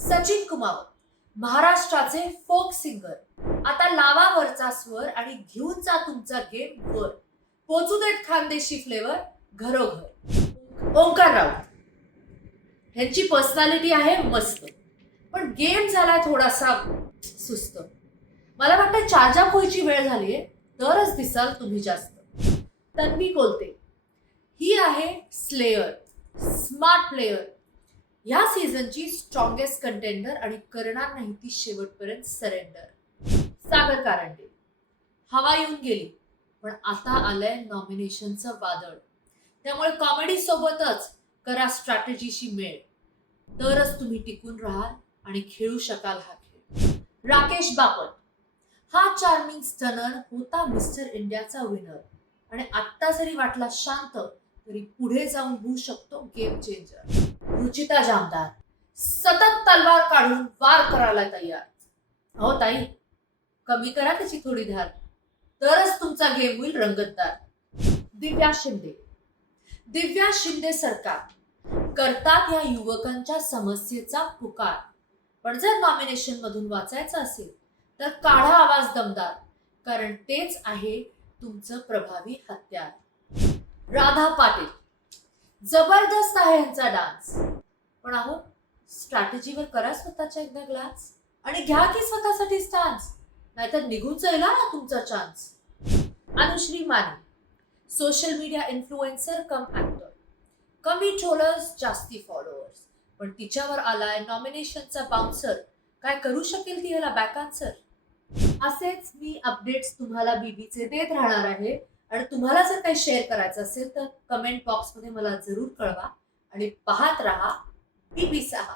सचिन कुमावत, महाराष्ट्राचे folk singer. आता लावा वरचा स्वर आणि घेऊन जा तुमचा गेम वर. पोचू देत खानदेशी फ्लेवर घरोघर. ओंकार राऊत ह्यांची पर्सनॅलिटी आहे मस्त, पण गेम झाला थोडासा सुस्त. मला वाटतं चार्जअप व्हायची वेळ झालीये, तरच दिसाल तुम्ही जास्त. तन्वी कोलते ही आहे स्लेयर, स्मार्ट प्लेयर, ह्या सीझनची स्ट्रॉंगेस्ट कंटेंडर आणि करणार नाही ती शेवटपर्यंत सरेंडर. सागर कारंडे हवा येऊन गेली, पण आता आलंय नॉमिनेशनचं वादळ. त्यामुळे कॉमेडी सोबतच करा स्ट्रॅटेजीशी मेळ, तरच तुम्ही टिकून राहाल आणि खेळू शकाल हा खेळ. राकेश बापट हा चार्मिंग स्टनर होता मिस्टर इंडियाचा विनर, आणि आत्ता जरी वाटला शांत तरी पुढे जाऊन होऊ शकतो गेम चेंजर. रुचिता जामदार सतत तलवार काढून वार करायला तयार. अहो ताई, कमी करा त्याची थोडी धार, तरच तुमचा गेम होईल रंगतदार. दिव्या शिंदे सरकार करतात या युवकांच्या समस्येचा पुकार. पण जर नॉमिनेशन मधून वाचायचं असेल तर काढा आवाज दमदार, कारण तेच आहे तुमचं प्रभावी हत्यार. राधा पाटील जबरदस्त आहे यांचा डान्स, पण अहो स्ट्रॅटेजीवर करा स्वतःच्या एकदा ग्लास आणि घ्या की स्वतःसाठी स्टान्स, नाहीतर निघून जाईल ना तुमचा chance. Anushree Mane social media influencer cum actor, कमी ट्रोलर्स जास्ती फॉलोअर्स, पण तिच्यावर आलाय नॉमिनेशनचा बाउन्सर. काय करू शकेल ती ह्याला बॅक आन्सर. असेच मी अपडेट्स तुम्हाला बीबीचे देत राहणार आहे, आणि तुम्हाला जर काही शेअर करायचं असेल तर कमेंट बॉक्समध्ये मला जरूर कळवा आणि पाहत राहा बीबी 6.